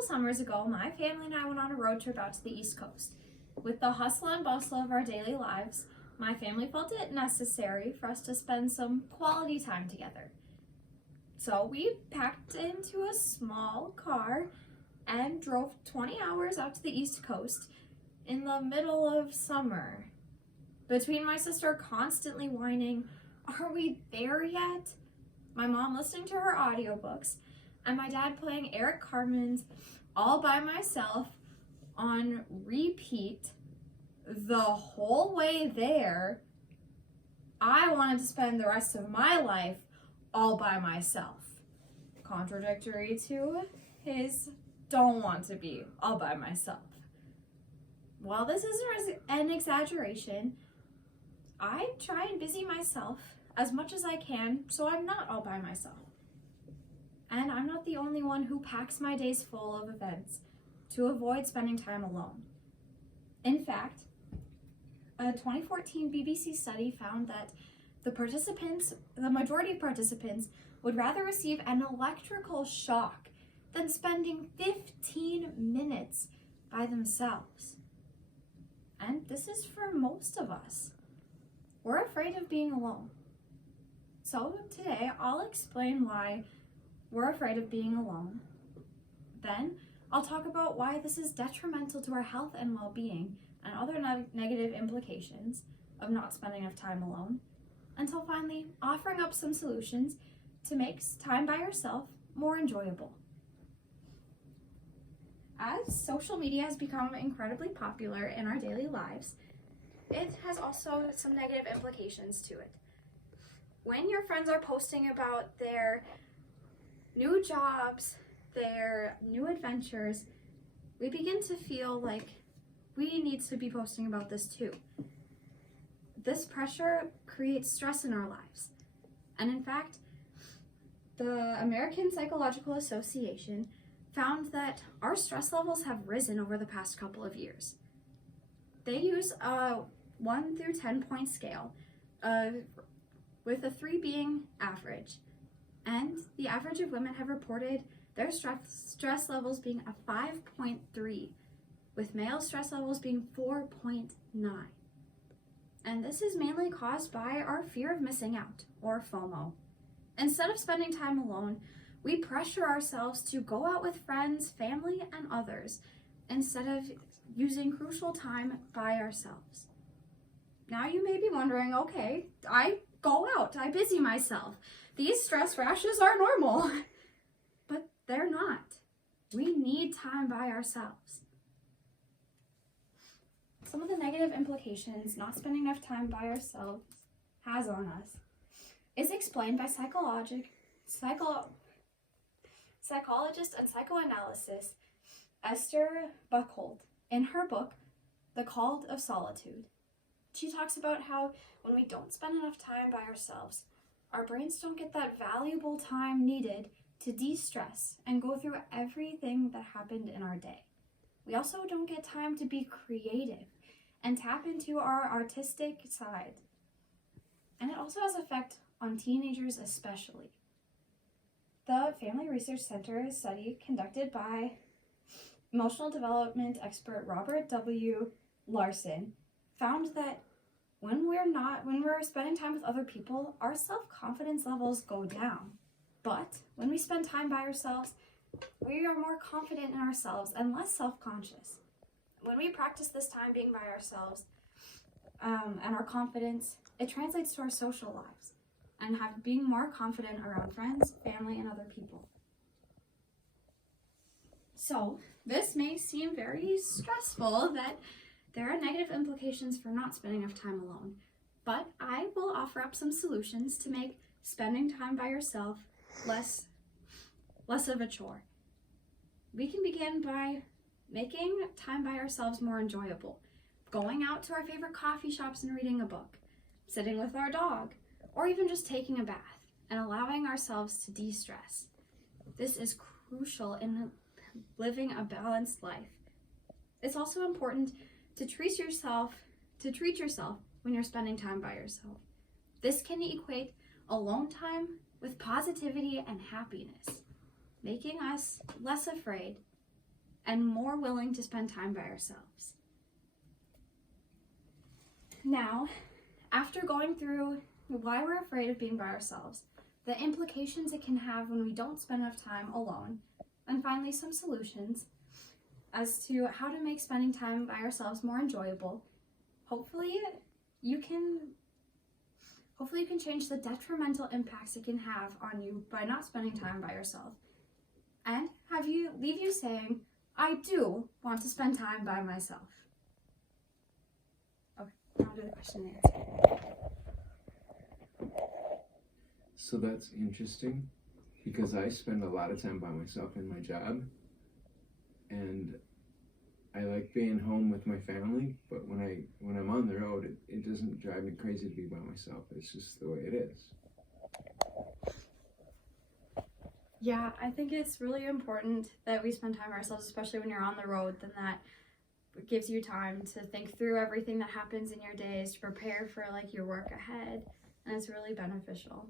couple summers ago, my family and I went on a road trip out to the East Coast. With the hustle and bustle of our daily lives, my family felt it necessary for us to spend some quality time together. So we packed into a small car and drove 20 hours out to the East Coast in the middle of summer. Between my sister constantly whining, "Are we there yet?" my mom listening to her audiobooks, and my dad playing Eric Carmen's All by Myself on repeat the whole way there, I wanted to spend the rest of my life all by myself. Contradictory to his don't want to be all by myself. While this isn't an exaggeration, I try and busy myself as much as I can so I'm not all by myself. And I'm not the only one who packs my days full of events to avoid spending time alone. In fact, a 2014 BBC study found that the majority of participants would rather receive an electrical shock than spending 15 minutes by themselves. And this is for most of us. We're afraid of being alone. So today I'll explain why we're afraid of being alone. Then I'll talk about why this is detrimental to our health and well-being and other negative implications of not spending enough time alone, until finally offering up some solutions to make time by yourself more enjoyable. As social media has become incredibly popular in our daily lives, it has also some negative implications to it. When your friends are posting about their new jobs, their new adventures, we begin to feel like we need to be posting about this too. This pressure creates stress in our lives. And in fact, the American Psychological Association found that our stress levels have risen over the past couple of years. They use a 1 through 10 point scale, with a 3 being average. And the average of women have reported their stress levels being a 5.3, with male stress levels being 4.9. And this is mainly caused by our fear of missing out, or FOMO. Instead of spending time alone, we pressure ourselves to go out with friends, family, and others, instead of using crucial time by ourselves. Now you may be wondering, okay, I go out, I busy myself. These stress rashes are normal. But they're not. We need time by ourselves. Some of the negative implications not spending enough time by ourselves has on us is explained by psychologist and psychoanalyst Esther Buchholz in her book, The Call of Solitude. She talks about how when we don't spend enough time by ourselves, our brains don't get that valuable time needed to de-stress and go through everything that happened in our day. We also don't get time to be creative and tap into our artistic side. And it also has an effect on teenagers especially. The Family Research Center study conducted by emotional development expert Robert W. Larson found that when we're spending time with other people, our self-confidence levels go down. But when we spend time by ourselves, we are more confident in ourselves and less self-conscious. When we practice this time being by ourselves and our confidence, it translates to our social lives and being more confident around friends, family, and other people. So this may seem very stressful that there are negative implications for not spending enough time alone, but I will offer up some solutions to make spending time by yourself less of a chore. We can begin by making time by ourselves more enjoyable, going out to our favorite coffee shops and reading a book, sitting with our dog, or even just taking a bath and allowing ourselves to de-stress. This is crucial in living a balanced life. It's also important to treat yourself when you're spending time by yourself. This can equate alone time with positivity and happiness, making us less afraid and more willing to spend time by ourselves. Now, after going through why we're afraid of being by ourselves, the implications it can have when we don't spend enough time alone, and finally some solutions as to how to make spending time by ourselves more enjoyable, hopefully you can change the detrimental impacts it can have on you by not spending time by yourself, and leave you saying, I do want to spend time by myself. Okay, now to the question and answer. So that's interesting because I spend a lot of time by myself in my job, and I like being home with my family, but when I'm on the road, it doesn't drive me crazy to be by myself. It's just the way it is. Yeah, I think it's really important that we spend time ourselves, especially when you're on the road, then that gives you time to think through everything that happens in your days, to prepare for like your work ahead, and it's really beneficial.